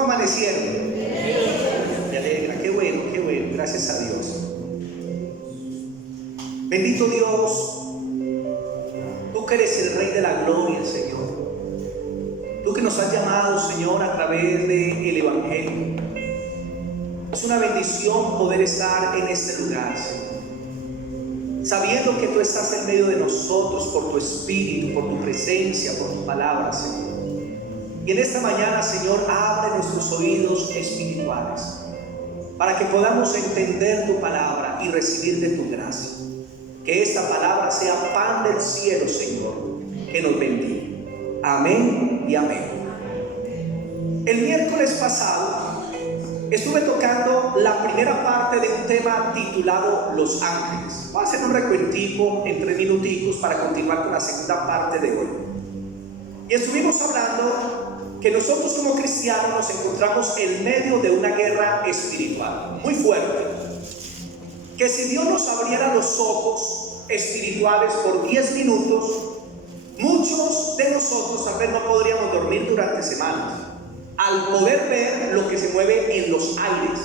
¿Cómo amanecieron? Me alegra, qué bueno, gracias a Dios. Bendito Dios, tú que eres el Rey de la Gloria, Señor. Tú que nos has llamado, Señor, a través del Evangelio. Es una bendición poder estar en este lugar, Señor, sabiendo que tú estás en medio de nosotros por tu Espíritu, por tu presencia, por tu palabra, Señor. Y en esta mañana, Señor, abre nuestros oídos espirituales para que podamos entender tu palabra y recibir de tu gracia. Que esta palabra sea pan del cielo, Señor, que nos bendiga. Amén y amén. El miércoles pasado estuve tocando la primera parte de un tema titulado Los Ángeles. Voy a hacer un recuentico en 3 minuticos para continuar con la segunda parte de hoy. Y estuvimos hablando que nosotros como cristianos nos encontramos en medio de una guerra espiritual muy fuerte. Que si Dios nos abriera los ojos espirituales por 10 minutos, muchos de nosotros tal vez no podríamos dormir durante semanas, al poder ver lo que se mueve en los aires,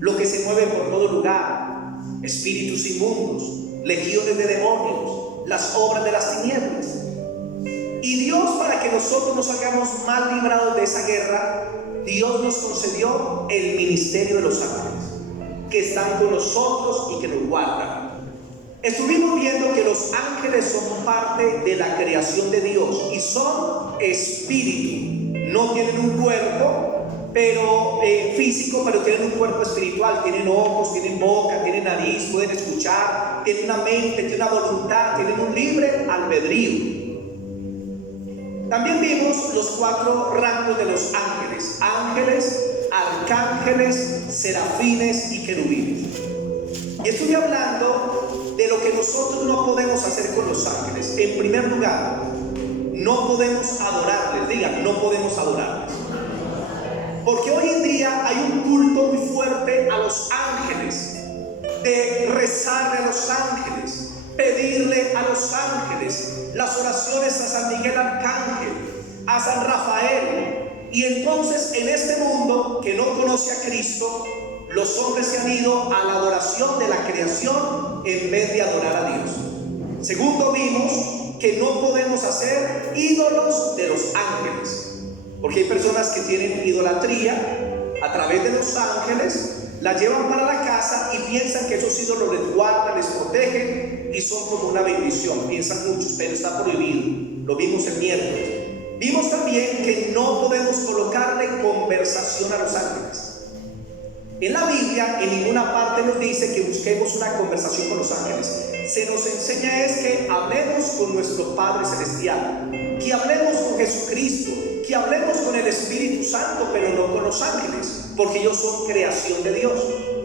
lo que se mueve por todo lugar, espíritus inmundos, legiones de demonios, las obras de las tinieblas. Y Dios, para que nosotros no salgamos mal librados de esa guerra, Dios nos concedió el ministerio de los ángeles, que están con nosotros y que nos guardan. Estuvimos viendo que los ángeles son parte de la creación de Dios y son espíritu. No tienen un cuerpo físico, pero tienen un cuerpo espiritual. Tienen ojos, tienen boca, tienen nariz, pueden escuchar, tienen una mente, tienen una voluntad, tienen un libre albedrío. También vimos los 4 rangos de los ángeles: ángeles, arcángeles, serafines y querubines. Y estuve hablando de lo que nosotros no podemos hacer con los ángeles. En primer lugar, no podemos adorarles. Digan, no podemos adorarles. Porque hoy en día hay un culto muy fuerte a los ángeles, de rezarle a los ángeles, pedirle a los ángeles, las oraciones a San Miguel Arcángel, a San Rafael. Y entonces en este mundo que no conoce a Cristo, los hombres se han ido a la adoración de la creación en vez de adorar a Dios. Segundo, vimos que no podemos hacer ídolos de los ángeles, porque hay personas que tienen idolatría a través de los ángeles, la llevan para la casa y piensan que esos ídolos les guardan, les protegen y son como una bendición. Piensan muchos, pero está prohibido. Lo vimos el miércoles. Vimos también que no podemos colocarle conversación a los ángeles. En la Biblia, en ninguna parte nos dice que busquemos una conversación con los ángeles. Se nos enseña es que hablemos con nuestro Padre Celestial, que hablemos con Jesucristo, que hablemos con el Espíritu Santo, pero no con los ángeles, porque ellos son creación de Dios.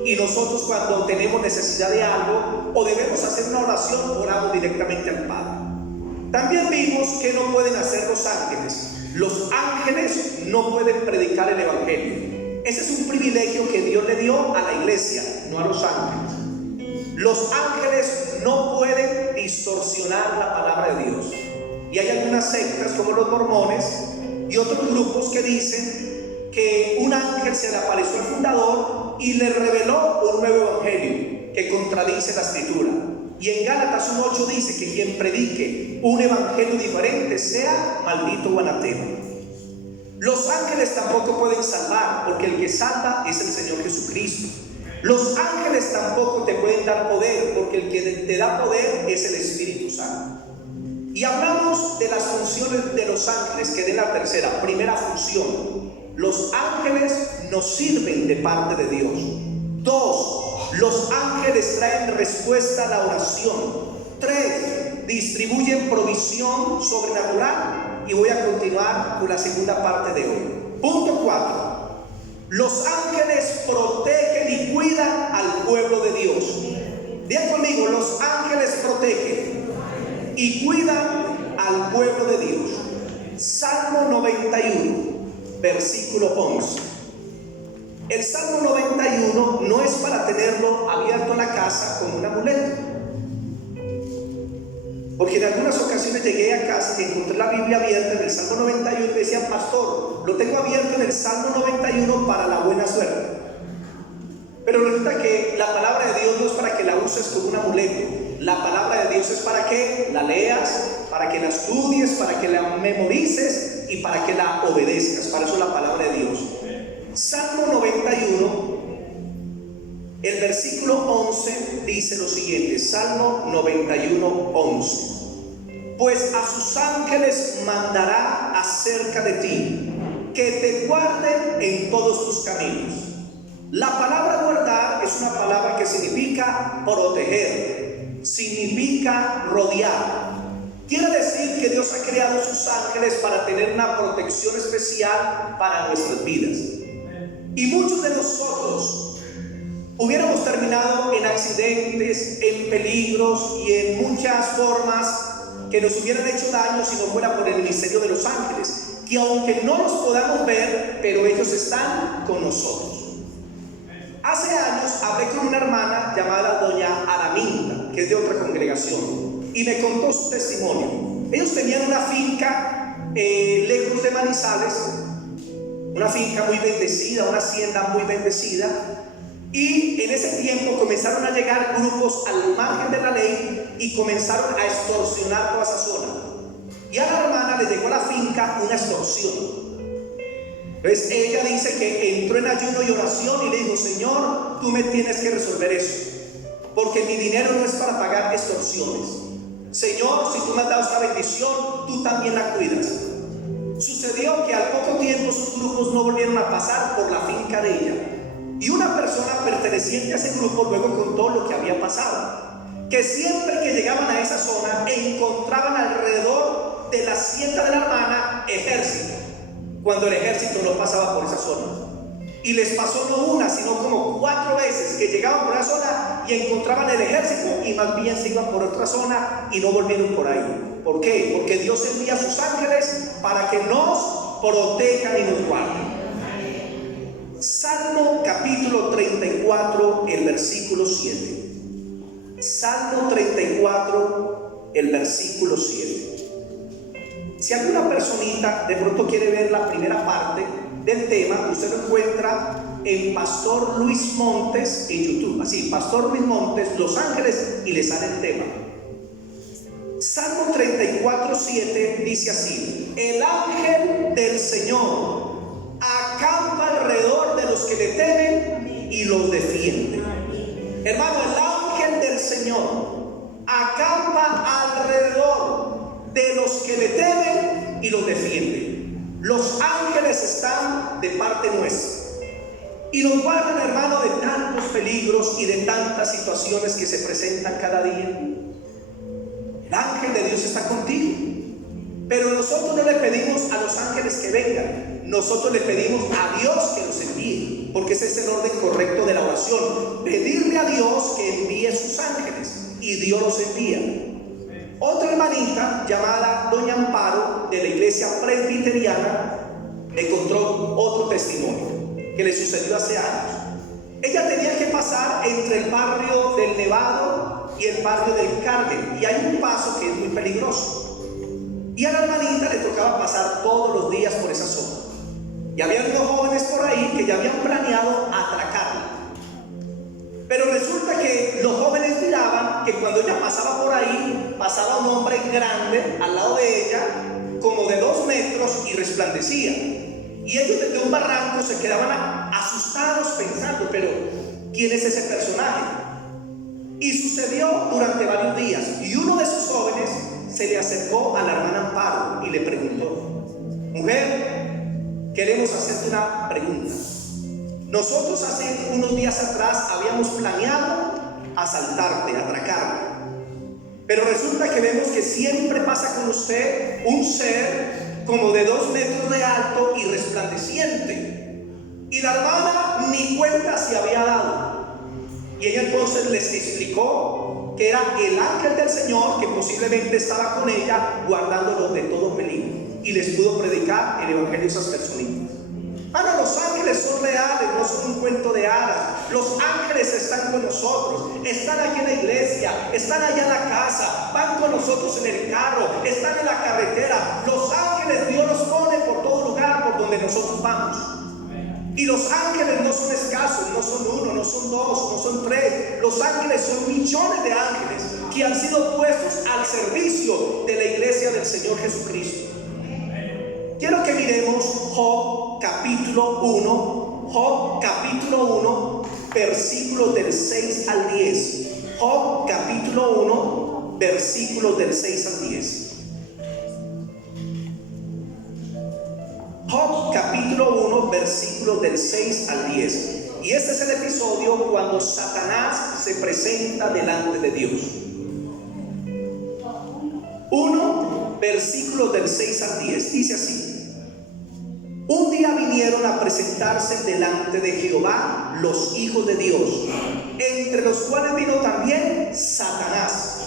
Y nosotros, cuando tenemos necesidad de algo o debemos hacer una oración, oramos directamente al Padre. También vimos que no pueden hacer los ángeles. Los ángeles no pueden predicar el Evangelio. Ese es un privilegio que Dios le dio a la iglesia, no a los ángeles. Los ángeles no pueden distorsionar la palabra de Dios. Y hay algunas sectas como los mormones y otros grupos que dicen que un ángel se le apareció al fundador y le reveló un nuevo evangelio que contradice la escritura. Y en Gálatas 1:8 dice que quien predique un evangelio diferente sea maldito o anatema. Los ángeles tampoco pueden salvar, porque el que salva es el Señor Jesucristo. Los ángeles tampoco te pueden dar poder, porque el que te da poder es el Espíritu Santo. Y hablamos de las funciones de los ángeles, que es la tercera, primera función. Los ángeles nos sirven de parte de Dios. 2, los ángeles traen respuesta a la oración. 3, distribuyen provisión sobrenatural. Y voy a continuar con la segunda parte de hoy. Punto 4. Los ángeles protegen y cuidan al pueblo de Dios. Digan conmigo, los ángeles protegen y cuidan al pueblo de Dios. Salmo 91, versículo 11. El Salmo 91 no es para tenerlo abierto en la casa como un amuleto. Porque en algunas ocasiones llegué a casa y encontré la Biblia abierta en el Salmo 91 y me decían: pastor, lo tengo abierto en el Salmo 91 para la buena suerte. Pero resulta que la palabra de Dios no es para que la uses como un amuleto. La palabra de Dios es para que la leas, para que la estudies, para que la memorices y para que la obedezcas. Para eso es la palabra de Dios. Salmo 91, el versículo 11 dice lo siguiente. Salmo 91, 11. Pues a sus ángeles mandará acerca de ti, que te guarden en todos tus caminos. La palabra guardar es una palabra que significa proteger, significa rodear. Quiere decir que Dios ha creado sus ángeles para tener una protección especial para nuestras vidas. Y muchos de nosotros hubiéramos terminado en accidentes, en peligros y en muchas formas que nos hubieran hecho daño si no fuera por el ministerio de los ángeles, que aunque no los podamos ver, pero ellos están con nosotros. Hace años hablé con una hermana llamada doña Araminta, que es de otra congregación, y me contó su testimonio. Ellos tenían una finca lejos de Manizales, una finca muy bendecida, una hacienda muy bendecida, y en ese tiempo comenzaron a llegar grupos al margen de la ley y comenzaron a extorsionar toda esa zona. Y a la hermana le llegó a la finca una extorsión. Entonces ella dice que entró en ayuno y oración y le dijo: Señor, tú me tienes que resolver eso, porque mi dinero no es para pagar extorsiones. Señor, si tú me has dado esta bendición, tú también la cuidas. Sucedió que al poco tiempo sus grupos no volvieron a pasar por la finca de ella, y una persona perteneciente a ese grupo luego contó lo que había pasado, que siempre que llegaban a esa zona encontraban alrededor de la hacienda de la hermana ejército, cuando el ejército no pasaba por esa zona. Y les pasó no una, sino como 4 veces que llegaban por esa zona y encontraban el ejército y más bien se iban por otra zona y no volvieron por ahí. ¿Por qué? Porque Dios envía a sus ángeles para que nos protejan y nos guarden. Salmo capítulo 34, el versículo 7. Salmo 34, el versículo 7. Si alguna personita de pronto quiere ver la primera parte del tema, usted lo encuentra en Pastor Luis Montes en YouTube. Así, Pastor Luis Montes, Los Ángeles, y le sale el tema. Salmo 34, 7 dice así: el ángel del Señor acampa alrededor de los que le temen y los defiende. Hermano, el ángel del Señor acampa alrededor de los que le temen y los defienden. Los ángeles están de parte nuestra y nos guardan, hermano, de tantos peligros y de tantas situaciones que se presentan cada día. El ángel de Dios está contigo, pero nosotros no le pedimos a los ángeles que vengan, nosotros le pedimos a Dios que los envíe, porque ese es el orden correcto de la oración: pedirle a Dios que envíe sus ángeles, y Dios los envía. Otra hermanita llamada doña Amparo, de la iglesia presbiteriana, le contó otro testimonio que le sucedió hace años. Ella tenía que pasar entre el barrio del Nevado y el barrio del Carmen, y hay un paso que es muy peligroso, y a la hermanita le tocaba pasar todos los días por esa zona. Y había unos jóvenes por ahí que ya habían planeado atracarla. Pero resulta que los jóvenes miraban que cuando ella pasaba por ahí, pasaba un hombre grande al lado de ella, como de 2 metros, y resplandecía. Y ellos desde un barranco se quedaban asustados pensando: pero ¿quién es ese personaje? Y sucedió durante varios días, y uno de esos jóvenes se le acercó a la hermana Amparo y le preguntó: mujer, queremos hacerte una pregunta. Nosotros hace unos días atrás habíamos planeado asaltarte, atracarte, pero resulta que vemos que siempre pasa con usted un ser como de 2 metros de alto y resplandeciente. Y la hermana ni cuenta se había dado. Y ella entonces les explicó que era el ángel del Señor que posiblemente estaba con ella guardándolos de todo peligro, y les pudo predicar el evangelio a esas personitas. Hermano, los ángeles son reales, no son un cuento de hadas. Los ángeles están con nosotros, están aquí en la iglesia, están allá en la casa, van con nosotros en el carro, están en la carretera. Los ángeles Dios los pone por todo lugar por donde nosotros vamos. Y los ángeles no son escasos, no son uno, no son dos, no son tres. Los ángeles son millones de ángeles que han sido puestos al servicio de la iglesia del Señor Jesucristo. Quiero que miremos Job capítulo 1, Job capítulo 1, versículos del 6 al 10. Job capítulo 1, versículos del 6 al 10. Job capítulo 1, versículos del 6 al 10. Y este es el episodio cuando Satanás se presenta delante de Dios. 1, versículos del 6 al 10. Dice así: un día vinieron a presentarse delante de Jehová los hijos de Dios, entre los cuales vino también Satanás.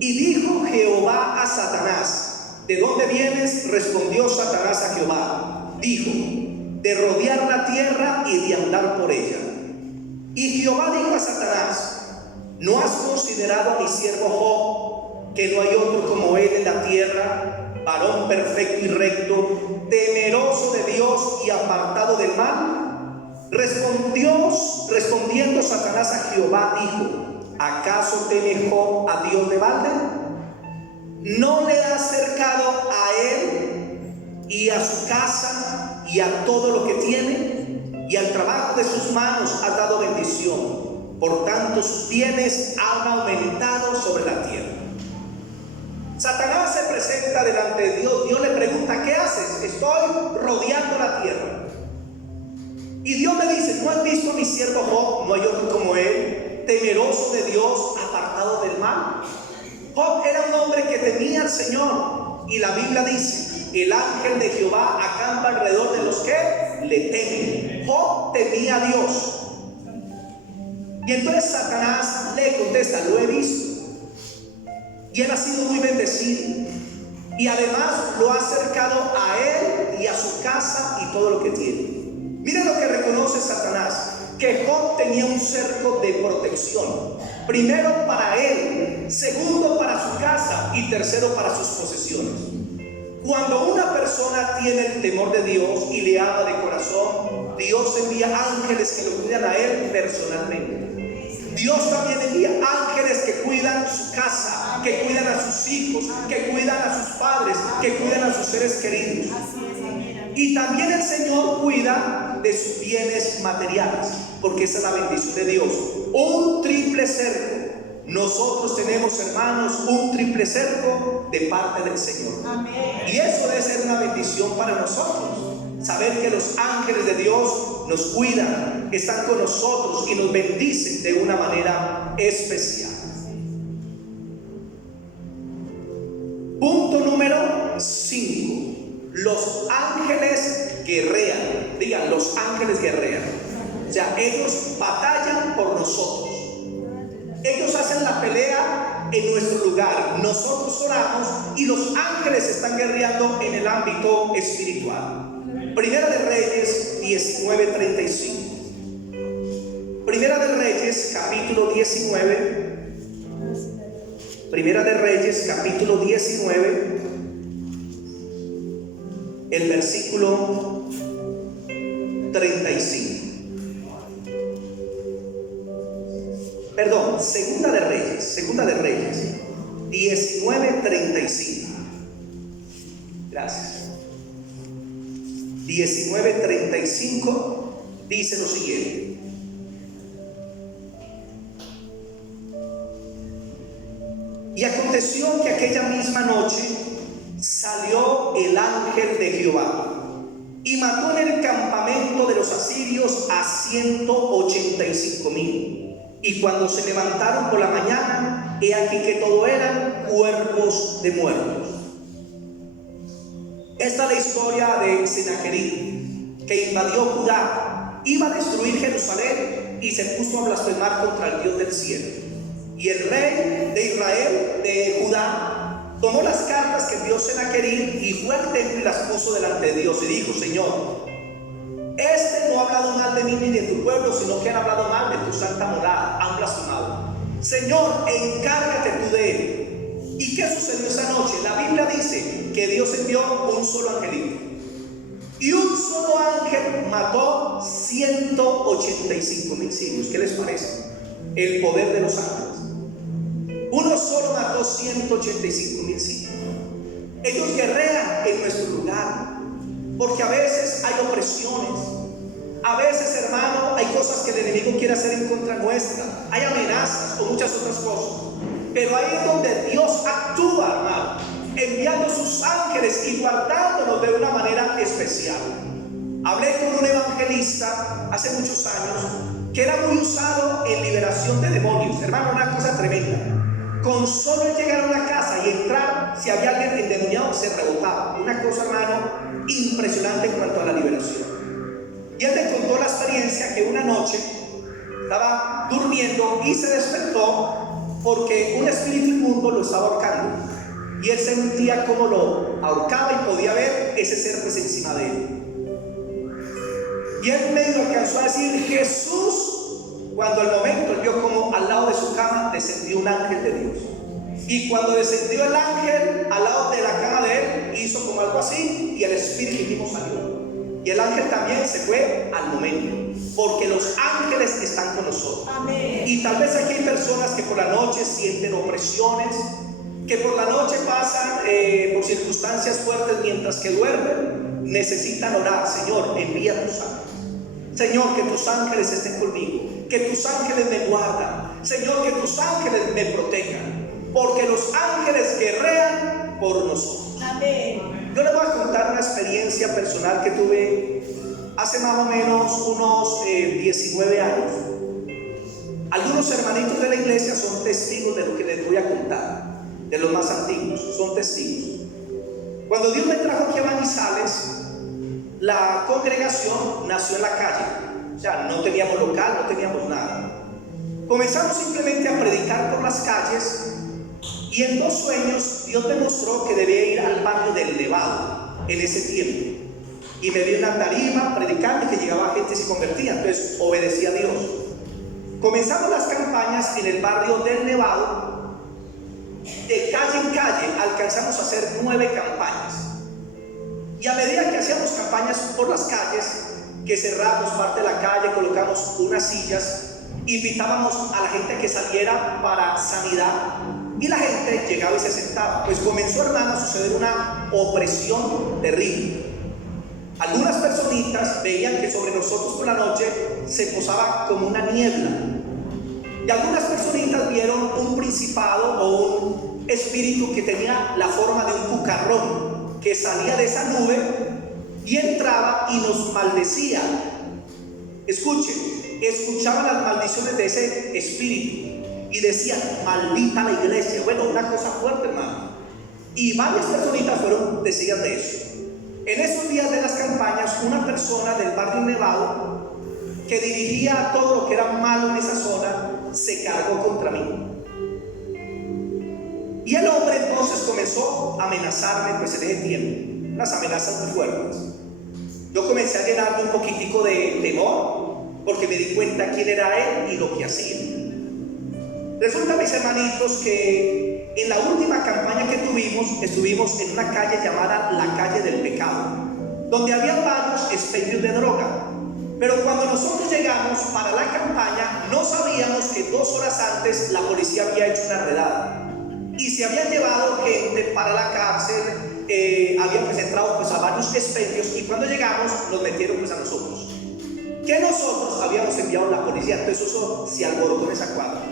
Y dijo Jehová a Satanás: ¿de dónde vienes? Respondió Satanás a Jehová. Dijo: de rodear la tierra y de andar por ella. Y Jehová dijo a Satanás: ¿no has considerado a mi siervo Job, que no hay otro como él en la tierra, varón perfecto y recto, temeroso de Dios y apartado del mal? Respondiendo Satanás a Jehová, dijo: ¿acaso teme Job a Dios de balde? ¿No le ha acercado a él y a su casa y a todo lo que tiene? Y al trabajo de sus manos ha dado bendición. Por tanto, sus bienes han aumentado sobre la tierra. Satanás se presenta delante de Dios. Dios le pregunta: ¿qué haces? Estoy rodeando la tierra. Y Dios me dice: ¿no has visto a mi siervo Job? No hay otro como él, temeroso de Dios, apartado del mal. Job era un hombre que temía al Señor. Y la Biblia dice: el ángel de Jehová acampa alrededor de los que le temen. Job temía a Dios. Y entonces Satanás le contesta: lo he visto. Y él ha sido muy bendecido. Y además lo ha acercado a él y a su casa y todo lo que tiene. Miren lo que reconoce Satanás: que Job tenía un cerco de protección. Primero para él, segundo para su casa y tercero para sus posesiones. Cuando una persona tiene el temor de Dios y le ama de corazón, Dios envía ángeles que lo cuidan a él personalmente. Dios también envía ángeles que cuidan su casa, que cuidan a sus hijos, que cuidan a sus padres, que cuidan a sus seres queridos. Y también el Señor cuida de sus bienes materiales, porque esa es la bendición de Dios. Un triple cerco. Nosotros tenemos, hermanos, un triple cerco de parte del Señor. Y eso debe ser una bendición para nosotros. Saber que los ángeles de Dios nos cuidan, que están con nosotros y nos bendicen de una manera especial. Punto número 5. Los ángeles guerrean. Digan: los ángeles guerrean. O sea, ellos batallan por nosotros. Ellos hacen la pelea en nuestro lugar. Nosotros oramos y los ángeles están guerreando en el ámbito espiritual. Primera de Reyes 19:35. Primera de Reyes capítulo 19. Primera de Reyes capítulo 19. El versículo 35. Perdón, Segunda de Reyes 19:35. Gracias. 19:35 dice lo siguiente: y aconteció que aquella misma noche salió el ángel de Jehová y mató en el campamento de los asirios a 185,000. Y cuando se levantaron por la mañana, he aquí que todo eran cuerpos de muertos. Esta es la historia de Sennacherib, que invadió Judá, iba a destruir Jerusalén y se puso a blasfemar contra el Dios del cielo. Y el rey de Israel, de Judá, tomó las cartas que envió Sennacherib y fue al templo y las puso delante de Dios y dijo: Señor, hablado mal de mí ni de tu pueblo, sino que han hablado mal de tu santa morada, han blasfemado. Señor, encárgate tú de él. ¿Y qué sucedió esa noche? La Biblia dice que Dios envió un solo angelito. Y un solo ángel mató 185,000 sirios. ¿Qué les parece? El poder de los ángeles. Uno solo mató 185,000 sirios. Ellos guerrean en nuestro lugar, porque a veces hay opresiones. A veces, hermano, hay cosas que el enemigo quiere hacer en contra nuestra. Hay amenazas o muchas otras cosas. Pero ahí es donde Dios actúa, hermano, enviando sus ángeles y guardándonos de una manera especial. Hablé con un evangelista hace muchos años que era muy usado en liberación de demonios. Hermano, una cosa tremenda. Con solo llegar a una casa y entrar, si había alguien endemoniado, se rebotaba. Una cosa, hermano, impresionante en cuanto a la liberación. Y él me contó la experiencia que una noche estaba durmiendo y se despertó porque un espíritu inmundo lo estaba ahorcando. Y él sentía como lo ahorcaba y podía ver ese ser pues encima de él. Y él medio alcanzó a decir Jesús, cuando al momento él vio como al lado de su cama descendió un ángel de Dios. Y cuando descendió el ángel al lado de la cama de él, hizo como algo así y el espíritu mismo salió. Y el ángel también se fue al momento, porque los ángeles están con nosotros. Amén. Y tal vez aquí hay personas que por la noche sienten opresiones, que por la noche pasan por circunstancias fuertes mientras que duermen. Necesitan orar. Señor, envía tus ángeles. Señor, que tus ángeles estén conmigo, que tus ángeles me guardan. Señor, que tus ángeles me protejan, porque los ángeles guerrean por nosotros. Amén. Yo les voy a contar una experiencia personal que tuve hace más o menos unos 19 años. Algunos hermanitos de la iglesia son testigos de lo que les voy a contar, de los más antiguos, son testigos. Cuando Dios me trajo aquí a Manizales, la congregación nació en la calle. O sea, no teníamos local, no teníamos nada. Comenzamos simplemente a predicar por las calles. Y en 2 sueños Dios me mostró que debía ir al barrio del Nevado en ese tiempo. Y me vi en la tarima predicando y que llegaba gente y se convertía. Entonces obedecí a Dios. Comenzamos las campañas en el barrio del Nevado. De calle en calle alcanzamos a hacer 9 campañas. Y a medida que hacíamos campañas por las calles, que cerramos parte de la calle, colocamos unas sillas, invitábamos a la gente que saliera para sanidad. Y la gente llegaba y se sentaba. Pues comenzó, hermano, a suceder una opresión terrible. Algunas personitas veían que sobre nosotros por la noche se posaba como una niebla. Y algunas personitas vieron un principado o un espíritu que tenía la forma de un cucarrón, que salía de esa nube y entraba y nos maldecía. Escuchen, escuchaban las maldiciones de ese espíritu. Y decían, maldita la iglesia. Bueno, una cosa fuerte, hermano. Y varias personitas fueron testigos de eso. En esos días de las campañas, una persona del barrio Nevado, que dirigía todo lo que era malo en esa zona, se cargó contra mí. Y el hombre entonces comenzó a amenazarme pues en ese tiempo. Unas amenazas muy fuertes. Yo comencé a llenarme un poquitico de temor, porque me di cuenta quién era él y lo que hacía. Resulta, mis hermanitos, que en la última campaña que tuvimos, estuvimos en una calle llamada la calle del pecado, donde había varios expendios de droga. Pero cuando nosotros llegamos para la campaña, no sabíamos que 2 horas antes la policía había hecho una redada y se habían llevado gente para la cárcel. Habían pues entrado pues a varios expendios, y cuando llegamos nos metieron pues a nosotros, que nosotros habíamos enviado a la policía. Entonces eso se alborotó en esa cuadra.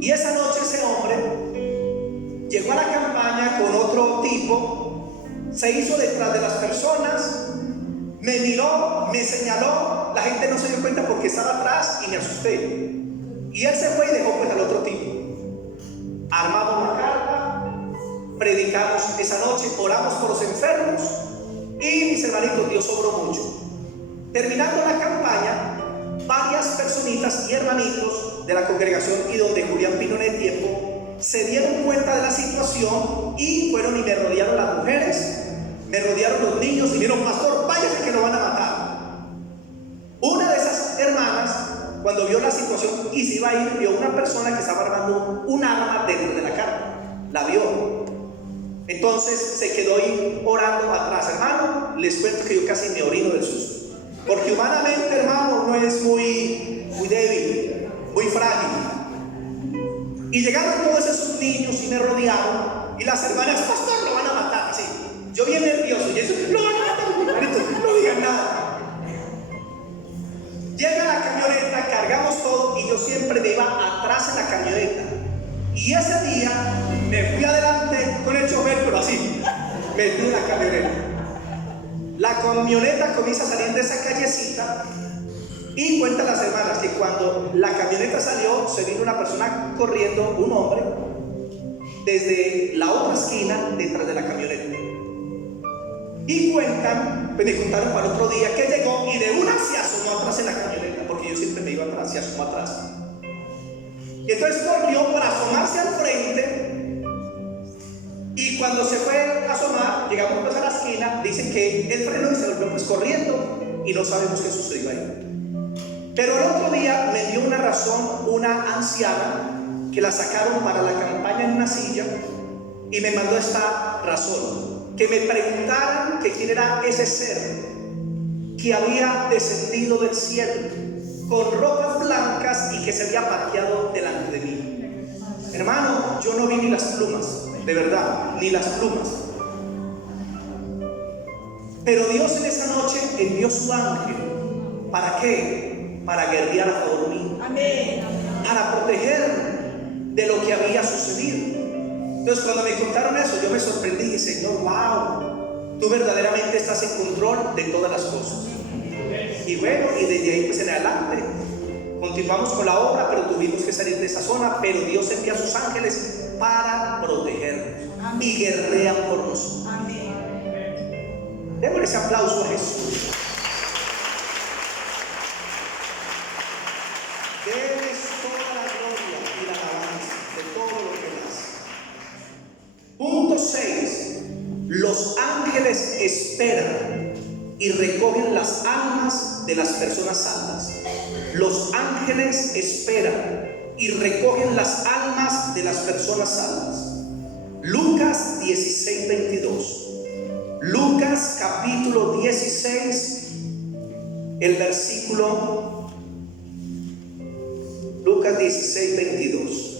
Y esa noche ese hombre llegó a la campaña con otro tipo, se hizo detrás de las personas, me miró, me señaló, la gente no se dio cuenta porque estaba atrás y me asusté. Y él se fue y dejó pues al otro tipo. Armamos la carpa, predicamos esa noche, oramos por los enfermos y, mis hermanitos, Dios obró mucho. Terminando la campaña, varias personitas y hermanitos de la congregación y donde Julián vino en el tiempo se dieron cuenta de la situación y fueron y me rodearon las mujeres, me rodearon los niños y dijeron: pastor, váyase que lo van a matar. cuando vio la situación y se iba a ir, vio una persona que estaba armando un arma dentro de la carpa. La vio. Entonces se quedó ahí orando atrás. Hermano, les cuento que yo casi me orino del susto. Porque humanamente, hermano, no es muy débil, muy frágil. Y llegaron todos esos niños y me rodearon. Y las hermanas, pastor, lo van a matar. Así. Yo bien nervioso. Y eso, lo van a matar. No digan nada. Llega la camioneta, cargamos todo. Y yo siempre me iba atrás en la camioneta. Y ese día me fui adelante con el chofer, pero así, metí en la camioneta. La camioneta comienza a salir de esa callecita. Y cuentan las hermanas que cuando la camioneta salió, se vino una persona corriendo, un hombre, desde la otra esquina detrás de la camioneta. Y cuentan, me contaron para el otro día que llegó y de una se asomó atrás en la camioneta, porque yo siempre me iba atrás, se asomó atrás. Y entonces corrió para asomarse al frente. Y cuando se fue a asomar, llegamos pues a la esquina, dicen que él frenó y se volvió pues corriendo. Y no sabemos qué sucedió ahí. Pero el otro día me dio una razón una anciana que la sacaron para la campaña en una silla y me mandó esta razón: que me preguntaran que quién era ese ser que había descendido del cielo con ropas blancas y que se había parqueado delante de mí. Hermano, yo no vi ni las plumas, de verdad, ni las plumas. Pero Dios en esa noche envió su ángel. ¿Para qué? Para guerrear a favor mío. Amén. Para protegerme de lo que había sucedido. Entonces cuando me contaron eso, yo me sorprendí y dije: Señor, wow, tú verdaderamente estás en control de todas las cosas. Y bueno, y desde ahí pues en adelante continuamos con la obra, pero tuvimos que salir de esa zona. Pero Dios envía a sus ángeles para protegernos. Y guerrean por nosotros. Démosle ese aplauso a Jesús. Debes toda la gloria y la alabanza de todo lo que das. Punto 6. Los ángeles esperan y recogen las almas de las personas salvas. Los ángeles esperan y recogen las almas de las personas salvas. Lucas 16:22. Lucas capítulo 16, el versículo Lucas 16:22.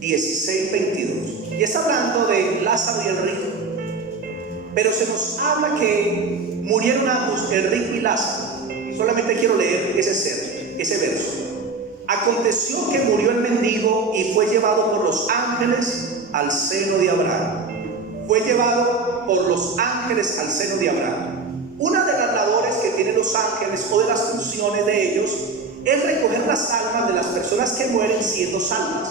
16:22. Y está hablando de Lázaro y el rico. Pero se nos habla que murieron ambos, el rico y Lázaro. Y solamente quiero leer ese verso. Aconteció que murió el mendigo y fue llevado por los ángeles al seno de Abraham. Fue llevado por los ángeles al seno de Abraham. Una de las labores que tienen los ángeles o de las funciones de ellos es recoger las almas de las personas que mueren siendo salvas.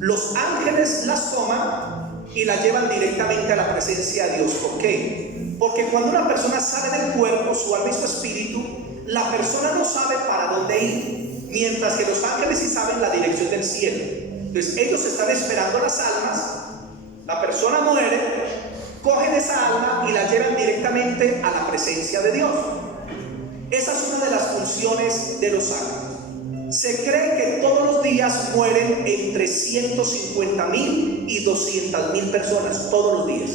Los ángeles las toman y las llevan directamente a la presencia de Dios. ¿Por qué? Porque cuando una persona sale del cuerpo, su alma y su espíritu, la persona no sabe para dónde ir, mientras que los ángeles sí saben la dirección del cielo. Entonces ellos están esperando las almas. La persona muere, cogen esa alma y la llevan directamente a la presencia de Dios. Esa es una de las funciones de los ángeles. Se cree que todos los días mueren entre 150,000 y 200,000 personas, todos los días.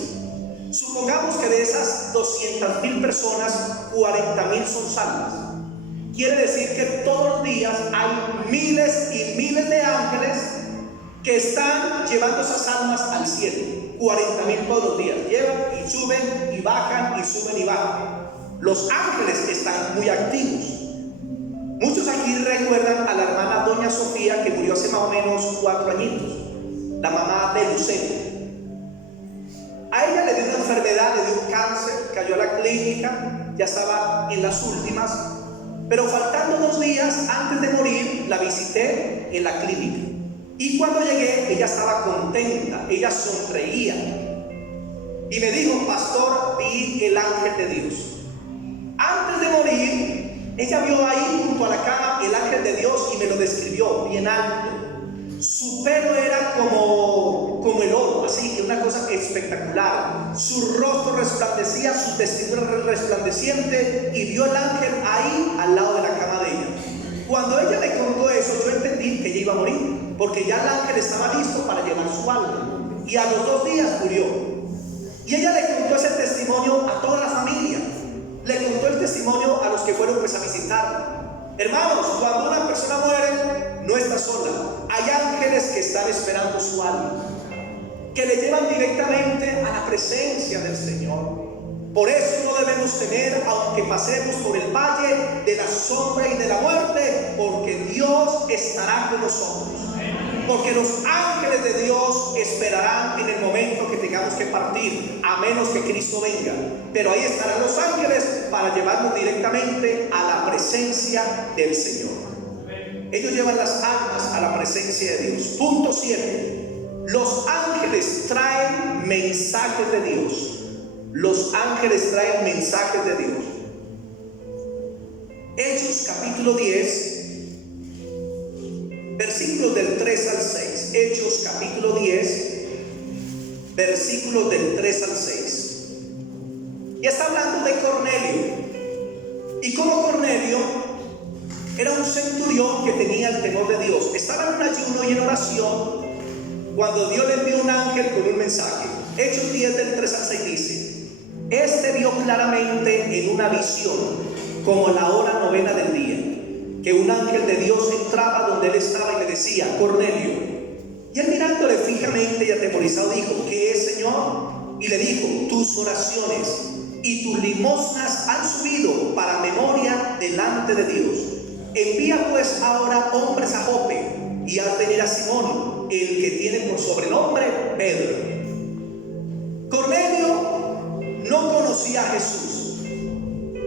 Supongamos que de esas 200,000 personas, 40,000 son salvas. Quiere decir que todos los días hay miles y miles de ángeles que están llevando esas almas al cielo. 40,000 todos los días. Llevan y suben y bajan y suben y bajan. Los ángeles están muy activos. Muchos aquí recuerdan a la hermana doña Sofía, que murió hace más o menos 4 añitos, la mamá de leucemia. A ella le dio una enfermedad, le dio un cáncer, cayó a la clínica, ya estaba en las últimas, pero faltando 2 días antes de morir, la visité en la clínica. Y cuando llegué, ella estaba contenta, ella sonreía. Y me dijo: pastor, vi el ángel de Dios. Antes de morir, ella vio ahí junto a la cama el ángel de Dios y me lo describió bien alto. Su pelo era como el oro, así, una cosa espectacular. Su rostro resplandecía, su vestidura resplandeciente, y vio el ángel ahí al lado de la cama de ella. Cuando ella le contó eso, yo entendí que ella iba a morir, porque ya el ángel estaba listo para llevar su alma, y a los 2 días murió. Y ella le contó ese testimonio a toda la familia, le contó el testimonio a los que fueron pues a visitarla. Hermanos, cuando una persona muere, no está sola. Hay ángeles que están esperando su alma, que le llevan directamente a la presencia del Señor. Por eso no debemos temer, aunque pasemos por el valle de la sombra y de la muerte, porque Dios estará con nosotros. Porque los ángeles de Dios esperarán en el momento que tengamos que partir, a menos que Cristo venga. Pero ahí estarán los ángeles para llevarnos directamente a la presencia del Señor. Ellos llevan las almas a la presencia de Dios. Punto 7. Los ángeles traen mensajes de Dios. Los ángeles traen mensajes de Dios. Hechos capítulo 10, versículos del 3 al 6. Hechos capítulo 10, versículos del 3 al 6. Y está hablando de Cornelio. Y como Cornelio era un centurión que tenía el temor de Dios, estaba en un ayuno y en oración cuando Dios le envió un ángel con un mensaje. Hechos 10 del 3 al 6 dice: este vio claramente en una visión, como la hora 9 del día, que un ángel de Dios entraba donde él estaba y le decía: Cornelio. Y él, mirándole fijamente y atemorizado, dijo: ¿qué es, Señor? Y le dijo: tus oraciones y tus limosnas han subido para memoria delante de Dios. Envía pues ahora hombres a Jope y haz venir a Simón, el que tiene por sobrenombre Pedro. Cornelio no conocía a Jesús,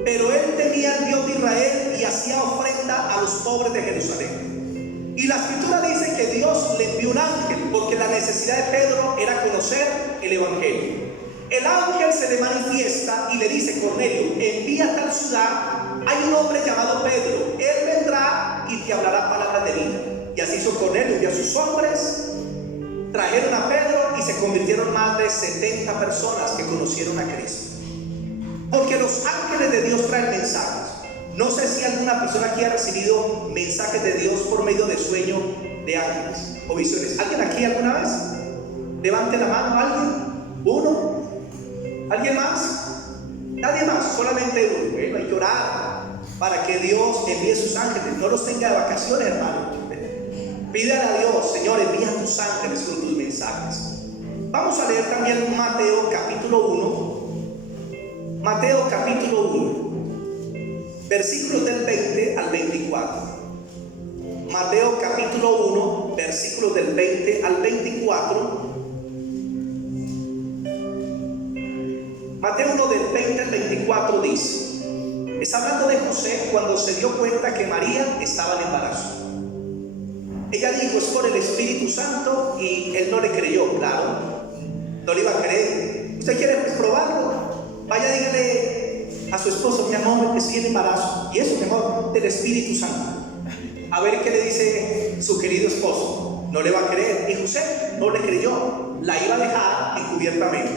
pero él temía al Dios de Israel y hacía ofrenda a los pobres de Jerusalén. Y la escritura dice que Dios le envió un ángel, porque la necesidad de Pedro era conocer el evangelio. El ángel se le manifiesta y le dice: Cornelio, envía a tal ciudad, hay un hombre llamado Pedro, él vendrá y te hablará palabras de vida. Y así hizo Cornelio, envió a sus hombres, trajeron a Pedro y se convirtieron más de 70 personas que conocieron a Cristo. Porque los ángeles de Dios traen mensajes. No sé si alguna persona aquí ha recibido mensajes de Dios por medio de sueño de ángeles o visiones. ¿Alguien aquí alguna vez? Levante la mano, ¿alguien? ¿Uno? ¿Alguien más? Nadie más, solamente uno. Bueno, hay que orar para que Dios envíe sus ángeles. No los tenga de vacaciones, hermano. Pídale a Dios: Señor, envía tus ángeles con tus mensajes. Vamos a leer también Mateo capítulo 1. Mateo capítulo 1, versículos del 20 al 24. Mateo capítulo 1, versículos del 20 al 24. Mateo 1 del 20 al 24 dice: está hablando de José cuando se dio cuenta que María estaba en embarazo. Ella dijo: es por el Espíritu Santo, y él no le creyó, claro, no le iba a creer. ¿Usted quiere probarlo? Vaya, dígale a su esposo: mi amor, estoy en embarazo. Y eso, mi amor, del Espíritu Santo. A ver qué le dice su querido esposo. No le va a creer. Y José no le creyó, la iba a dejar encubiertamente.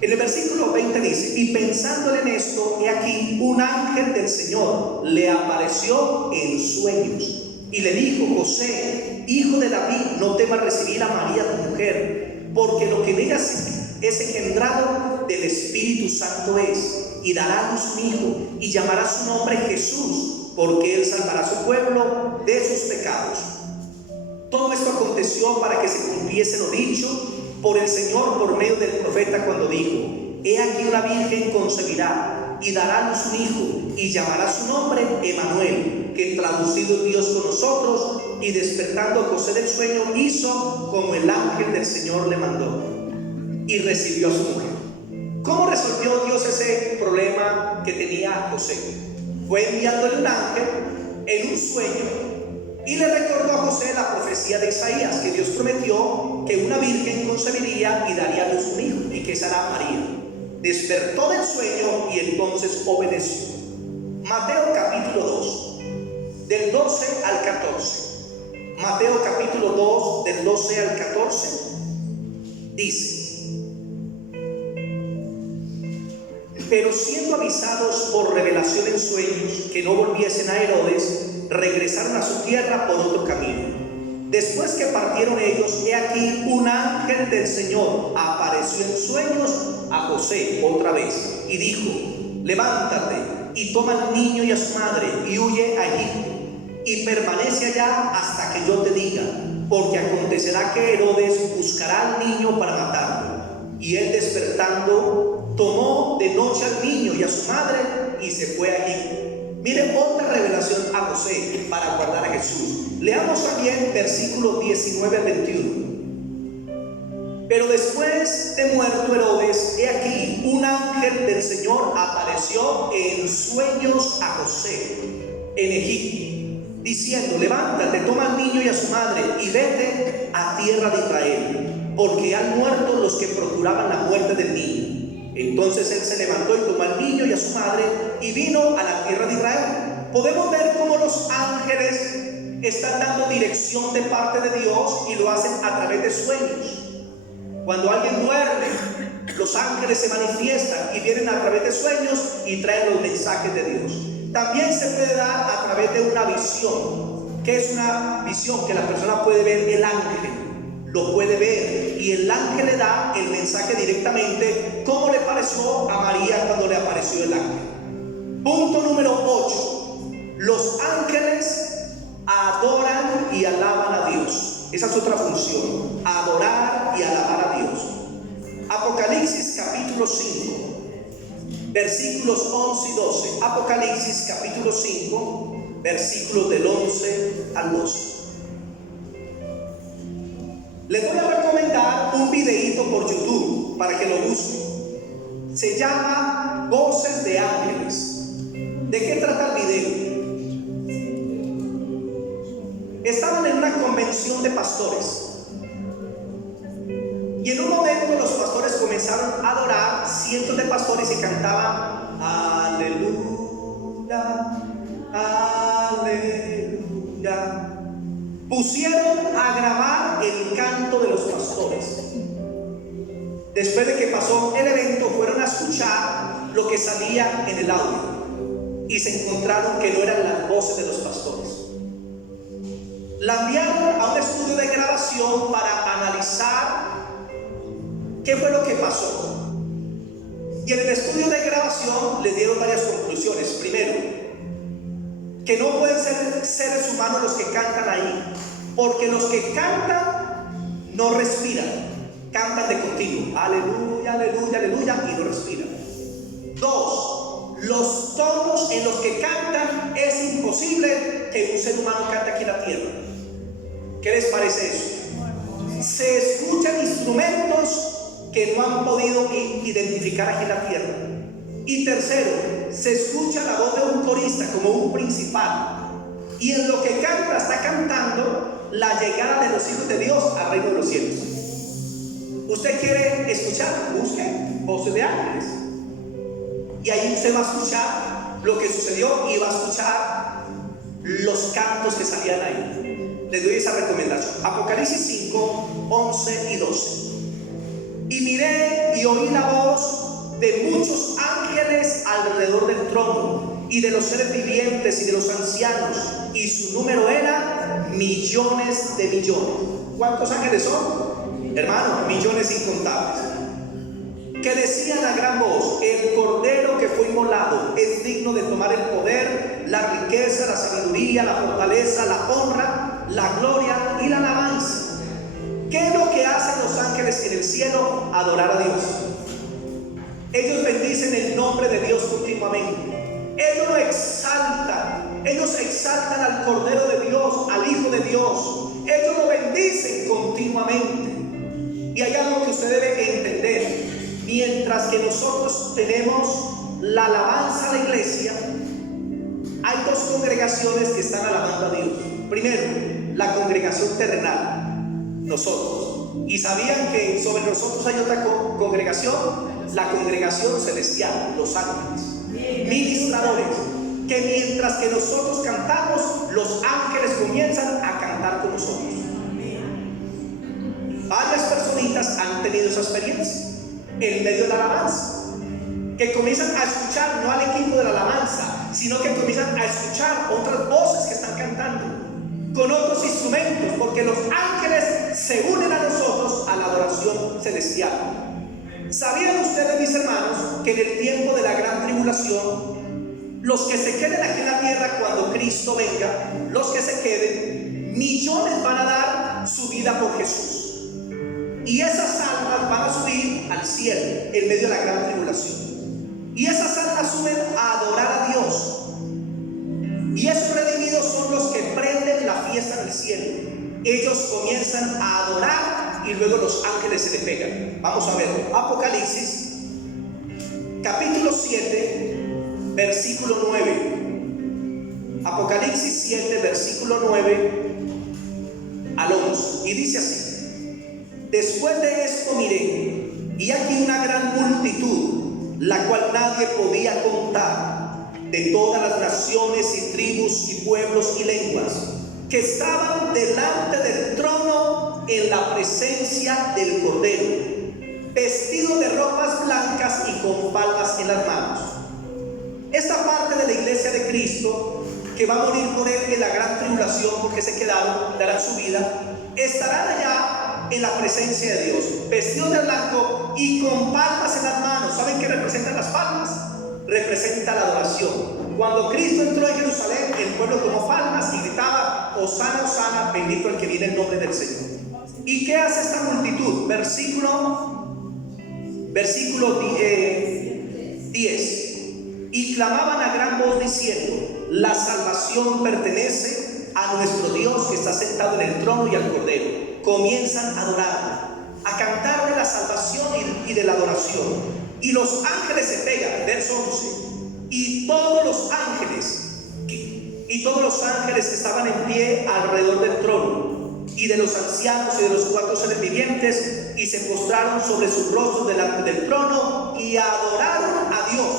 En el versículo 20 dice: y pensándole en esto, he aquí un ángel del Señor le apareció en sueños y le dijo: José, hijo de David, no temas recibir a María tu mujer, porque lo que en ella es engendrado del Espíritu Santo es, y dará a luz un hijo, y llamará su nombre Jesús, porque él salvará a su pueblo de sus pecados. Todo esto aconteció para que se cumpliese lo dicho por el Señor por medio del profeta, cuando dijo: he aquí una virgen concebirá y dará a luz un hijo, y llamará su nombre Emanuel, que traducido es Dios con nosotros. Y despertando a José del sueño, hizo como el ángel del Señor le mandó, y recibió a su mujer. ¿Cómo resolvió Dios ese problema que tenía José? Fue enviándole un ángel en un sueño, y le recordó a José la profecía de Isaías, que Dios prometió que una virgen concebiría y daría a luz un hijo, y que esa era María. Despertó del sueño y entonces obedeció. Mateo capítulo 2, del 12 al 14. Mateo capítulo 2, del 12 al 14, dice: Pero siendo avisados por revelación en sueños que no volviesen a Herodes, regresaron a su tierra por otro camino. Después que partieron ellos, he aquí un ángel del Señor apareció en sueños a José otra vez y dijo: levántate y toma al niño y a su madre y huye a Egipto y permanece allá hasta que yo te diga, porque acontecerá que Herodes buscará al niño para matarlo. Y él, despertando, tomó de noche al niño y a su madre y se fue a Egipto. Miren otra revelación a José para guardar a Jesús. Leamos también versículos 19 al 21. Pero después de muerto Herodes, he aquí un ángel del Señor apareció en sueños a José en Egipto, diciendo: levántate, toma al niño y a su madre y vete a tierra de Israel, porque han muerto los que procuraban la muerte del niño. Entonces él se levantó y tomó al niño y a su madre y vino a la tierra de Israel. Podemos ver cómo los ángeles están dando dirección de parte de Dios y lo hacen a través de sueños. Cuando alguien duerme, los ángeles se manifiestan y vienen a través de sueños y traen los mensajes de Dios. También se puede dar a través de una visión. ¿Qué es una visión? Que la persona puede ver el ángel, lo puede ver, y el ángel le da el mensaje directamente, como le pareció a María cuando le apareció el ángel. Punto número 8. Los ángeles adoran y alaban a Dios. Esa es otra función: adorar y alabar a Dios. Apocalipsis capítulo 5, versículos 11 y 12. Apocalipsis capítulo 5, versículos del 11 al 12. Les voy a recomendar un videíto por YouTube para que lo busquen. Se llama Voces de Ángeles. ¿De qué trata el video? Estaban en una convención de pastores y en un momento los pastores comenzaron a adorar, cientos de pastores, y cantaban aleluya, aleluya. Pusieron a grabar el canto de los pastores. Después de que pasó el evento, fueron a escuchar lo que salía en el audio y se encontraron que no eran las voces de los pastores. La enviaron a un estudio de grabación para analizar qué fue lo que pasó. Y en el estudio de grabación les dieron varias conclusiones. Primero, que no pueden ser seres humanos los que cantan ahí, porque los que cantan no respiran, cantan de continuo, aleluya, aleluya, aleluya, y no respiran. 2, los tonos en los que cantan es imposible que un ser humano cante aquí en la tierra. ¿Qué les parece eso? Se escuchan instrumentos que no han podido identificar aquí en la tierra. Y tercero, se escucha la voz de un corista como un principal, y en lo que canta está cantando la llegada de los hijos de Dios al reino de los cielos. Usted quiere escuchar, busque Voces de Ángeles, y ahí usted va a escuchar lo que sucedió y va a escuchar los cantos que salían ahí. Les doy esa recomendación. Apocalipsis 5, 11 y 12. Y miré y oí la voz de muchos ángeles alrededor del trono, y de los seres vivientes y de los ancianos, y su número era millones de millones. ¿Cuántos ángeles son? Hermanos, millones incontables. Que decían a gran voz: el cordero que fue inmolado es digno de tomar el poder, la riqueza, la sabiduría, la fortaleza, la honra, la gloria y la alabanza. ¿Qué es lo que hacen los ángeles en el cielo? Adorar a Dios. Ellos bendicen el nombre de Dios continuamente. Ellos lo exaltan. Ellos exaltan al Cordero de Dios, al Hijo de Dios. Ellos lo bendicen continuamente. Y hay algo que usted debe entender. Mientras que nosotros tenemos la alabanza a la iglesia, hay dos congregaciones que están alabando a Dios. Primero, la congregación terrenal, nosotros. Y sabían que sobre nosotros hay otra congregación, la congregación celestial, los ángeles, ministradores, que mientras que nosotros cantamos, los ángeles comienzan a cantar con nosotros. Varias personitas han tenido esa experiencia en medio de la alabanza, que comienzan a a escuchar no al equipo de la alabanza, sino que comienzan a escuchar otras voces que están cantando con otros instrumentos, porque los ángeles se unen a nosotros a la adoración celestial. ¿Sabían ustedes, mis hermanos, que en el tiempo de la gran tribulación, los que se queden aquí en la tierra cuando Cristo venga, los que se queden, millones van a dar su vida por Jesús? Y esas almas van a subir al cielo en medio de la gran tribulación. Y esas almas suben a adorar a Dios. Y esos redimidos son los que prenden la fiesta del cielo. Ellos comienzan a adorar y luego los ángeles se le pegan. Vamos a ver, Apocalipsis, capítulo 7, versículo 9. Apocalipsis 7, versículo 9 al 11. Y dice así: después de esto miré, y aquí una gran multitud, la cual nadie podía contar, de todas las naciones y tribus y pueblos y lenguas, que estaban delante del trono en la presencia del Cordero, vestidos de ropas blancas y con palmas en las manos. Esta parte de la iglesia de Cristo, que va a morir por él en la gran tribulación, porque se quedaron, darán su vida, estarán allá en la presencia de Dios, vestidos de blanco y con palmas en las manos. ¿Saben qué representan las palmas? Representa la adoración. Cuando Cristo entró en Jerusalén, el pueblo tomó palmas y gritaba: Hosana, Hosana, bendito el que viene en nombre del Señor. ¿Y qué hace esta multitud? Versículo 10. Y clamaban a gran voz diciendo: la salvación pertenece a nuestro Dios que está sentado en el trono y al Cordero. Comienzan a adorar, a cantar de la salvación y de la adoración. Y los ángeles se pegan, verso 11. Y todos los ángeles estaban en pie alrededor del trono, y de los ancianos y de los 4 seres vivientes, y se postraron sobre sus rostros delante del trono y adoraron a Dios.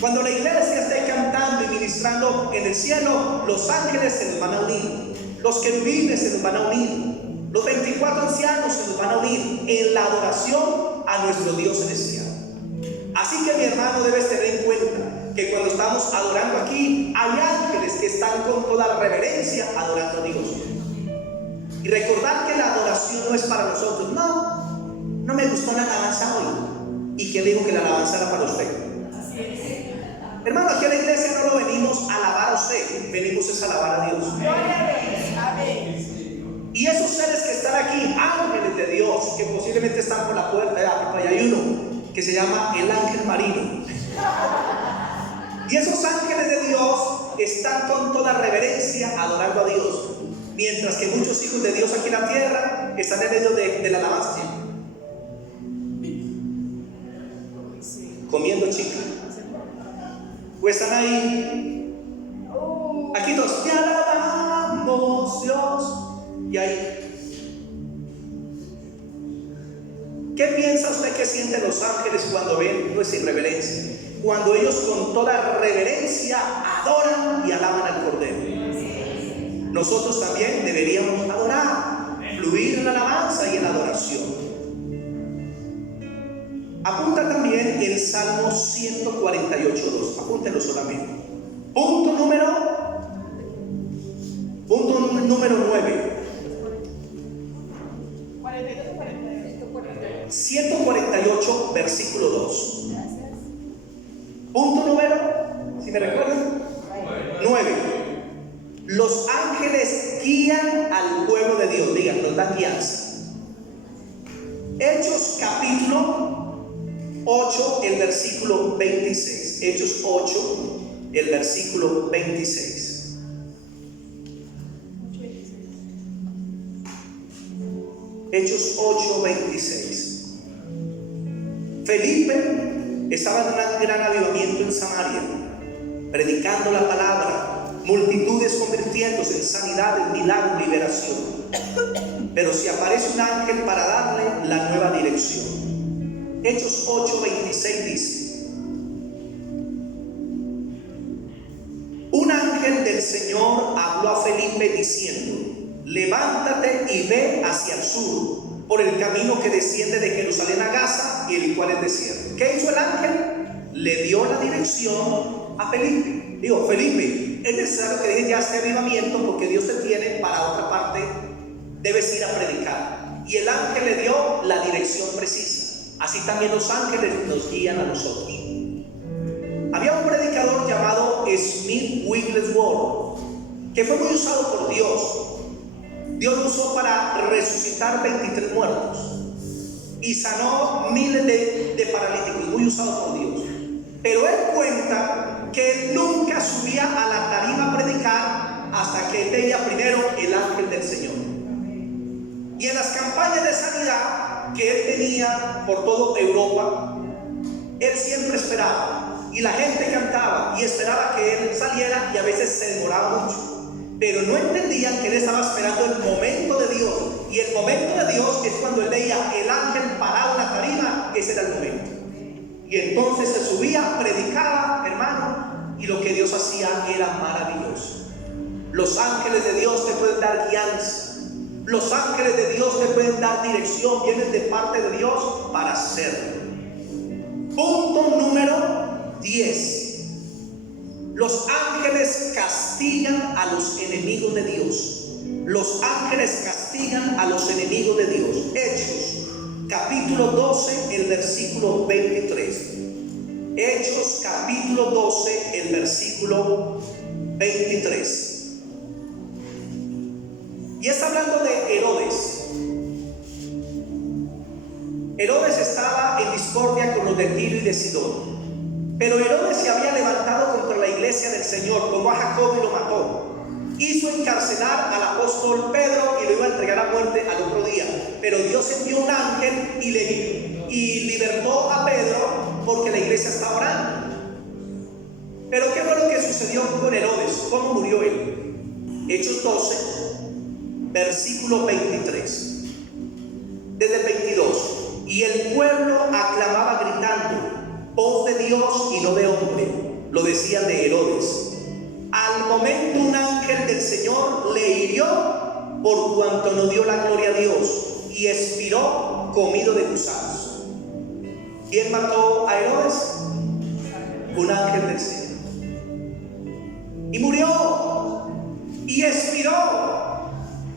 Cuando la iglesia esté cantando y ministrando en el cielo, los ángeles se nos van a unir, los querubines se nos van a unir, los 24 ancianos se nos van a unir en la adoración a nuestro Dios celestial. Así que, mi hermano, debes tener en cuenta que cuando estamos adorando aquí, hay ángeles que están con toda reverencia adorando a Dios. Y recordar que la adoración no es para nosotros. No me gustó la alabanza hoy. ¿Y quién dijo que la alabanza era para usted? Hermano, aquí a la iglesia no lo venimos a alabar a usted, venimos a alabar a Dios. Y esos seres que están aquí, ángeles de Dios, que posiblemente están por la puerta, y hay uno que se llama el ángel marino. Y esos ángeles de Dios están con toda reverencia adorando a Dios, mientras que muchos hijos de Dios aquí en la tierra están en medio de la alabanza, comiendo chicle, o están ahí. Aquí nos te alabamos, Dios. Y ahí, ¿qué piensa usted que sienten los ángeles cuando ven nuestra irreverencia? Cuando ellos con toda reverencia adoran y alaban al Cordero. Nosotros también deberíamos adorar, fluir en la alabanza y en la adoración. Apunta también el Salmo 148:2. Apúntenlo solamente. Punto número 9. 148, versículo 2. Punto número, si me recuerdan, 9. Los ángeles guían al pueblo de Dios. Digan, nos dan guianza. Hechos capítulo 8, el versículo 26. Hechos 8, el versículo 26. Hechos 8, 26. Felipe estaba en un gran avivamiento en Samaria, predicando la palabra, multitudes convirtiéndose en sanidades, milagros, liberación. Pero si aparece un ángel para darle la nueva dirección. Hechos 8, 26 dice: un ángel del Señor habló a Felipe diciendo: levántate y ve hacia el sur, por el camino que desciende de Jerusalén a Gaza, y el cual es desierto. ¿Qué hizo el ángel? le dio la dirección a Felipe. Digo, Felipe, es necesario que dejes ya este avivamiento porque Dios te tiene para otra parte, debes ir a predicar. Y el ángel le dio la dirección precisa. Así también los ángeles nos guían a nosotros. Había un predicador llamado Smith Wigglesworth que fue muy usado por Dios. Dios lo usó para resucitar 23 muertos y sanó miles de paralíticos, muy usado por Dios. Pero él cuenta que él nunca subía a la tarima a predicar hasta que veía primero el ángel del Señor. Y en las campañas de sanidad que él tenía por toda Europa, él siempre esperaba, y la gente cantaba y esperaba que él saliera, y a veces se demoraba mucho. Pero no entendían que él estaba esperando el momento de Dios. Y el momento de Dios es cuando él veía el ángel parado en la tarima. Ese era el momento. Y entonces se subía, predicaba, hermano, y lo que Dios hacía era maravilloso. Los ángeles de Dios te pueden dar guianza. Los ángeles de Dios te pueden dar dirección. Vienen de parte de Dios para hacerlo. Punto número 10. Los ángeles castigan a los enemigos de Dios. Los ángeles castigan a los enemigos de Dios. Hechos, capítulo 12, el versículo 23. Hechos, capítulo 12, el versículo 23. Y está hablando de Herodes. Herodes estaba en discordia con los de Tiro y de Sidón. Pero Herodes se había levantado contra la iglesia del Señor, tomó a Jacobo y lo mató. Hizo encarcelar al apóstol Pedro y lo iba a entregar a muerte al otro día. Pero Dios envió un ángel y libertó a Pedro porque la iglesia estaba orando. Pero ¿qué fue lo que sucedió con Herodes? ¿Cómo murió él? Hechos 12, versículo 23. Desde el 22. Y el pueblo aclamaba gritando: voz de Dios y no de hombre. Lo decían de Herodes. Al momento un ángel del Señor le hirió por cuanto no dio la gloria a Dios y expiró comido de gusanos. ¿Quién mató a Herodes? Un ángel del Señor. Y murió y expiró.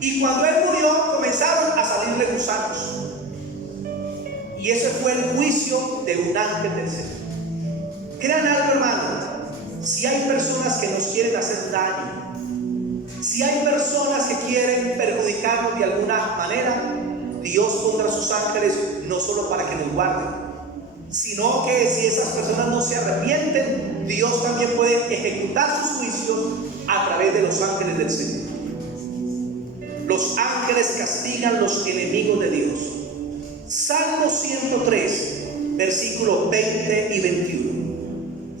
Y cuando él murió comenzaron a salirle gusanos. Y ese fue el juicio de un ángel del Señor. Crean algo, hermano. Si hay personas que nos quieren hacer daño, si hay personas que quieren perjudicarnos de alguna manera, Dios pondrá sus ángeles no solo para que nos guarden, sino que si esas personas no se arrepienten, Dios también puede ejecutar sus juicios a través de los ángeles del Señor. Los ángeles castigan los enemigos de Dios. Salmo 103, versículos 20 y 21.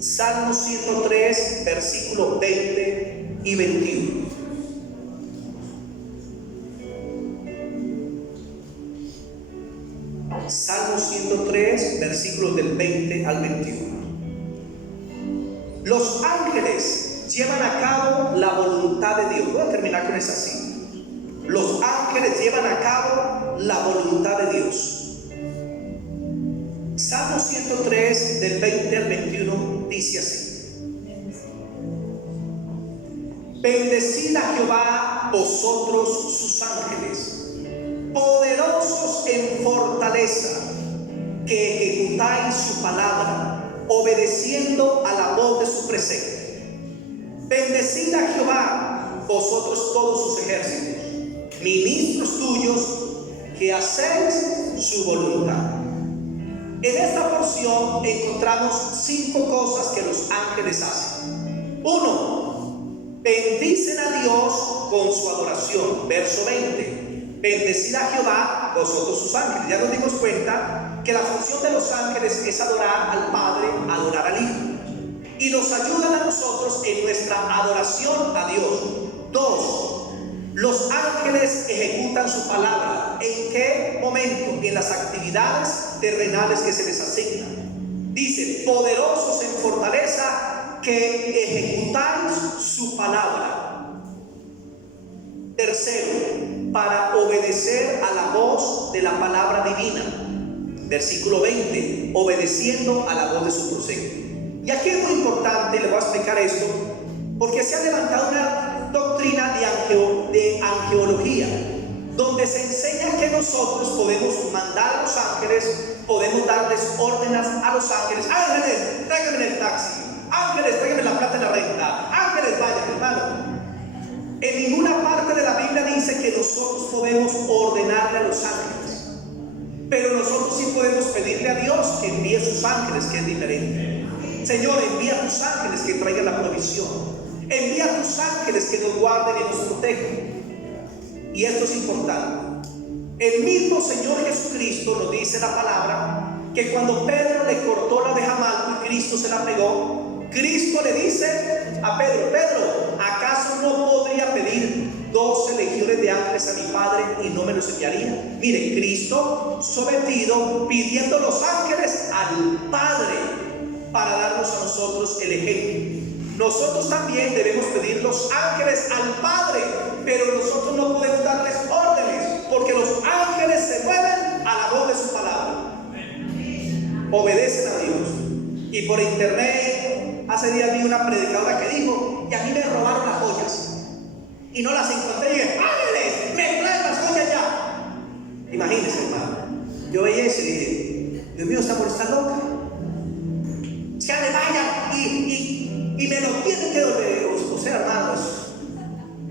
Salmo 103, versículos 20 y 21. Salmo 103, versículos del 20 al 21. Los ángeles llevan a cabo la voluntad de Dios. Voy a terminar con esa cita. Los ángeles llevan a cabo la voluntad de Dios. Salmo 103, del 20 al 21, dice así: bendecid a Jehová vosotros sus ángeles, poderosos en fortaleza, que ejecutáis su palabra, obedeciendo a la voz de su precepto. Bendecid a Jehová vosotros todos sus ejércitos, ministros tuyos, que hacéis su voluntad. En esta porción encontramos 5 cosas que los ángeles hacen. 1. Bendicen a Dios con su adoración. Verso 20. Bendecid a Jehová vosotros sus ángeles. Ya nos dimos cuenta que la función de los ángeles es adorar al Padre, adorar al Hijo, y nos ayudan a nosotros en nuestra adoración a Dios. 2. Los ángeles ejecutan su palabra. ¿En qué momento? En las actividades terrenales que se les asignan. Dice: poderosos en fortaleza, que ejecutáis su palabra. 3. Para obedecer a la voz de la palabra divina. Versículo 20. Obedeciendo a la voz de su precepto. Y aquí es muy importante, le voy a explicar esto, porque se ha levantado una doctrina de angeología, donde se enseña que nosotros podemos mandar a los ángeles, podemos darles órdenes a los ángeles. Ángeles, tráiganme el taxi. Ángeles, tráiganme la plata de la renta. Ángeles, vayan, hermano. En ninguna parte de la Biblia dice que nosotros podemos ordenarle a los ángeles, pero nosotros sí podemos pedirle a Dios que envíe sus ángeles, que es diferente. Señor, envía tus ángeles que traigan la provisión. Envía tus ángeles que nos guarden y nos protejan. Y esto es importante. El mismo Señor Jesucristo nos dice la palabra que cuando Pedro le cortó la oreja a Malco y Cristo se la pegó, Cristo le dice a Pedro: Pedro, ¿acaso no podría pedir 12 legiones de ángeles a mi Padre y no me los enviaría? Mire, Cristo sometido, pidiendo los ángeles al Padre para darnos a nosotros el ejemplo. Nosotros también debemos pedir los ángeles al Padre, pero nosotros no podemos darles órdenes, porque los ángeles se mueven a la voz de su palabra. Obedecen a Dios. Y por internet hace días vi una predicadora que dijo: y a mí me robaron las joyas y no las encontré. Y dije: ángeles, me traen las joyas ya. Imagínense, hermano, yo veía eso y dije: Dios mío, esta mujer está loca. Que le vayan y me lo tienen que devolver. O sea, hermanos,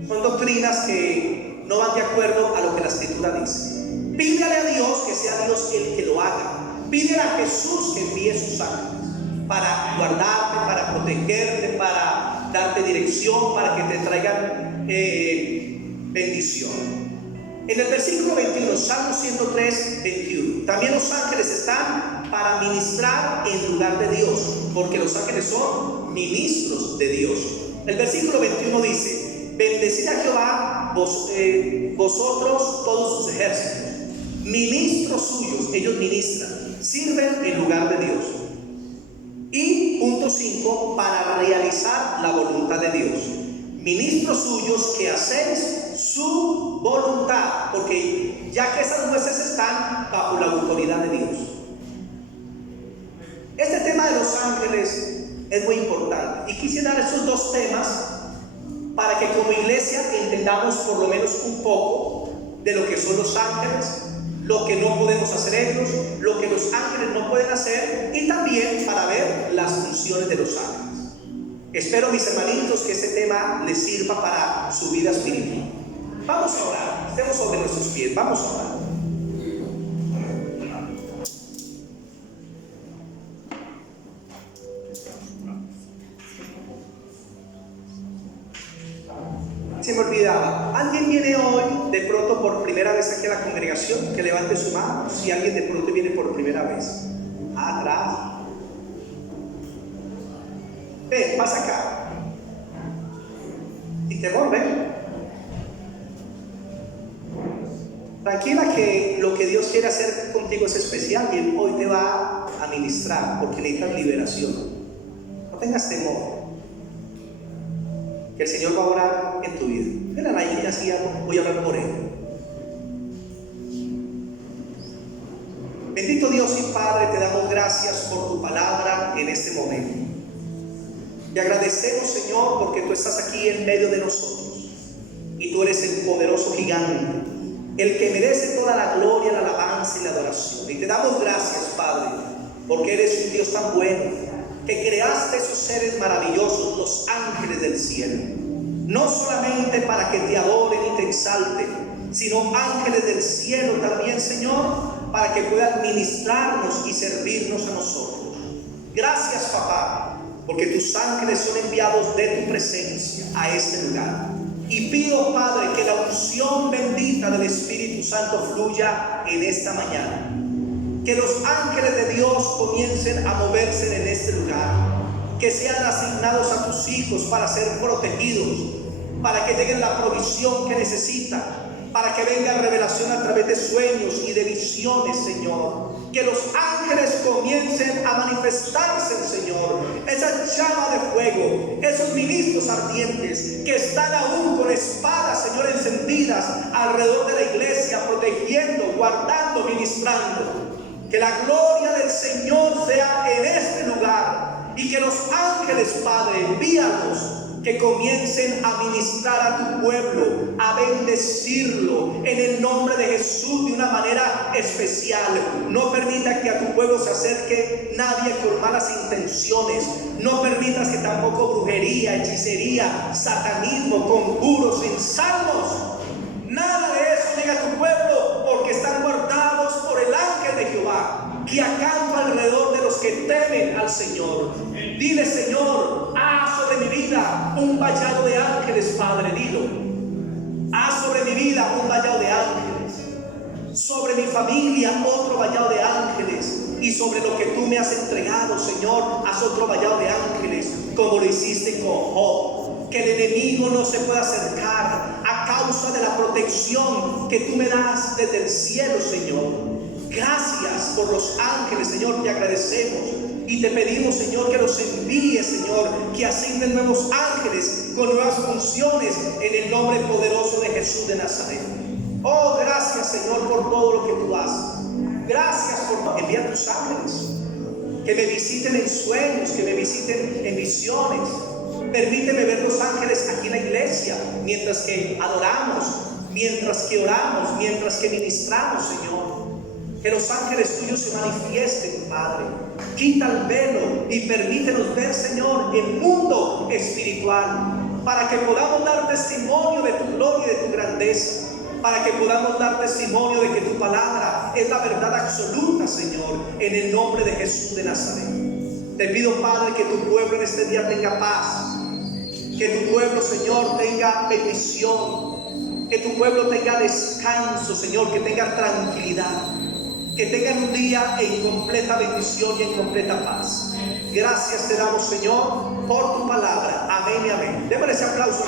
son doctrinas que no van de acuerdo a lo que la Escritura dice. Pídale a Dios que sea Dios el que lo haga. Pídele a Jesús que envíe sus ángeles para guardarte, para protegerte, para darte dirección, para que te traigan bendición. En el versículo 21, Salmo 103, 21, también los ángeles están para ministrar en lugar de Dios, porque los ángeles son ministros de Dios. El versículo 21 dice: bendecid a Jehová vosotros todos sus ejércitos, ministros suyos, ellos ministran, sirven en lugar de Dios. Y punto 5, para realizar la voluntad de Dios, ministros suyos que hacéis su voluntad, porque ya que esas huestes están bajo la autoridad de Dios. Este tema de los ángeles es muy importante, y quisiera dar estos dos temas para que como iglesia entendamos por lo menos un poco de lo que son los ángeles, lo que no podemos hacer ellos, lo que los ángeles no pueden hacer, y también para ver las funciones de los ángeles. Espero, mis hermanitos, que este tema les sirva para su vida espiritual. Vamos a orar, estemos sobre nuestros pies, vamos a orar. Se me olvidaba, ¿alguien viene hoy de pronto por primera vez aquí a la congregación? Que levante su mano si alguien de pronto viene por primera vez. Atrás. Ven, pasa acá. Sin temor, ven. Tranquila, que lo que Dios quiere hacer contigo es especial y Él hoy te va a ministrar porque necesitas liberación. No tengas temor, que el Señor va a orar en tu vida. Ven ahí, que así voy a hablar por Él. Bendito Dios y Padre, te damos gracias por tu palabra en este momento. Te agradecemos, Señor, porque tú estás aquí en medio de nosotros y tú eres el poderoso gigante, el que merece toda la gloria, la alabanza y la adoración. Y te damos gracias, Padre, porque eres un Dios tan bueno, que creaste esos seres maravillosos, los ángeles del cielo, no solamente para que te adoren y te exalten, sino ángeles del cielo también, Señor, para que puedan ministrarnos y servirnos a nosotros. Gracias, papá, porque tus ángeles son enviados de tu presencia a este lugar. Y pido, Padre, que la unción bendita del Espíritu Santo fluya en esta mañana. Que los ángeles de Dios comiencen a moverse en este lugar. Que sean asignados a tus hijos para ser protegidos, para que lleguen la provisión que necesitan, para que venga revelación a través de sueños y de visiones, Señor. Que los ángeles comiencen a manifestarse, Señor, esa llama de fuego, esos ministros ardientes que están aún con espadas, Señor, encendidas alrededor de la iglesia, protegiendo, guardando, ministrando. Que la gloria del Señor sea en este lugar y que los ángeles, Padre, envíalos, que comiencen a ministrar a tu pueblo, a bendecirlo en el nombre de Jesús de una manera especial. No permita que a tu pueblo se acerque nadie con malas intenciones. No permitas que tampoco brujería, hechicería, satanismo, conjuros, ensalmos, nada de eso llegue a tu pueblo, porque están guardados por el ángel de Jehová, que acampa alrededor de los que temen al Señor. Dile, Señor, haz sobre mi vida un vallado de ángeles, Padre, dilo. Haz sobre mi vida un vallado de ángeles, sobre mi familia otro vallado de ángeles, y sobre lo que tú me has entregado, Señor, haz otro vallado de ángeles, como lo hiciste con Job. Que el enemigo no se pueda acercar a causa de la protección que tú me das desde el cielo, Señor. Gracias por los ángeles, Señor, te agradecemos y te pedimos, Señor, que los envíes, Señor, que asignen nuevos ángeles con nuevas funciones en el nombre poderoso de Jesús de Nazaret. Oh, gracias, Señor, por todo lo que tú haces. Gracias por enviar tus ángeles, que me visiten en sueños, que me visiten en visiones. Permíteme ver los ángeles aquí en la iglesia, mientras que adoramos, mientras que oramos, mientras que ministramos, Señor. Que los ángeles tuyos se manifiesten, Padre. Quita el velo y permítenos ver, Señor, el mundo espiritual, para que podamos dar testimonio de tu gloria y de tu grandeza, para que podamos dar testimonio de que tu palabra es la verdad absoluta, Señor, en el nombre de Jesús de Nazaret. Te pido, Padre, que tu pueblo en este día tenga paz, que tu pueblo, Señor, tenga bendición, que tu pueblo tenga descanso, Señor, que tenga tranquilidad, que tengan un día en completa bendición y en completa paz. Gracias te damos, Señor, por tu palabra. Amén y amén. Démosle ese aplauso.